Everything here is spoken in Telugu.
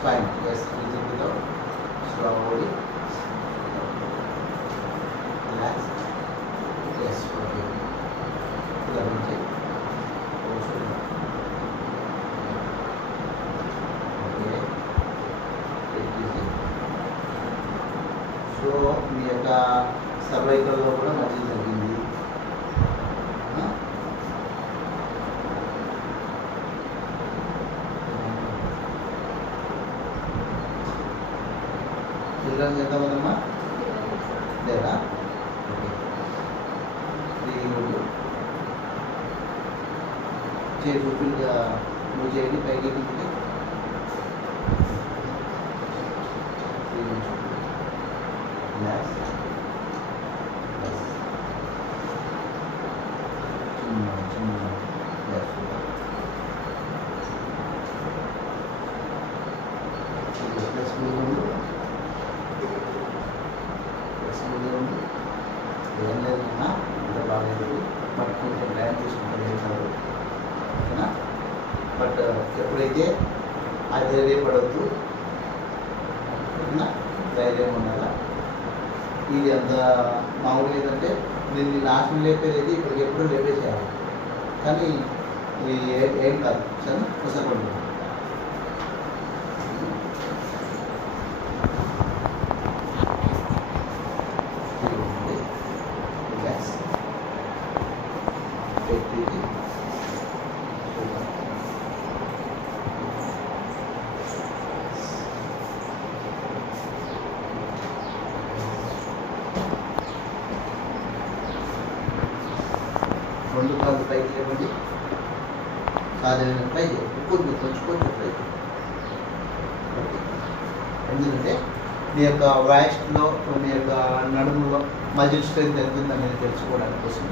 spine. Yes, breathing without. Slowly. Relax. Yes, okay. Okay. So మీ యొక్క సర్వైకల్లో కూడా మజిల్ తగ్గింది. చిల్డ్రన్స్ ఎంతమందమ్మా లేదా? చేయి ఫుల్గా మూవ్ చేయండి పైకి కిందికి. రిలాక్స్. చిన్న ఫ్లెక్సిబుల్గా ఉండు. ఫ్లెక్సిబుల్గా ఉండు. ఏం లేదన్నా ఇంకా బాగాలేదు. బట్ కొంచెం టైం తీసుకుంటారు చేస్తారు. ఓకేనా? బట్ ఎప్పుడైతే అధైర్యపడద్దు. ఓకేనా? ధైర్యం ఉండాలా. ఇది అంత మామూలుగా ఏంటంటే దీన్ని లాస్ట్ లేపేది ఇప్పటికి ఎప్పుడు లేపేసేయాలి. కానీ ఇది ఏం కాదు. సరే కష్టపడుతుంది. రిలాక్స్. రెండు కాళ్ళు పైకి లేవండి. సాధారణ ట్రై చేయండి. కొంచెం ట్రై చేయండి. ఎందుకంటే మీ యొక్క వాయిస్లో మీ యొక్క నడుములో మజిల్ స్ట్రెంత్ ఎంత ఉందనేది తెలుసుకోవడానికి కోసం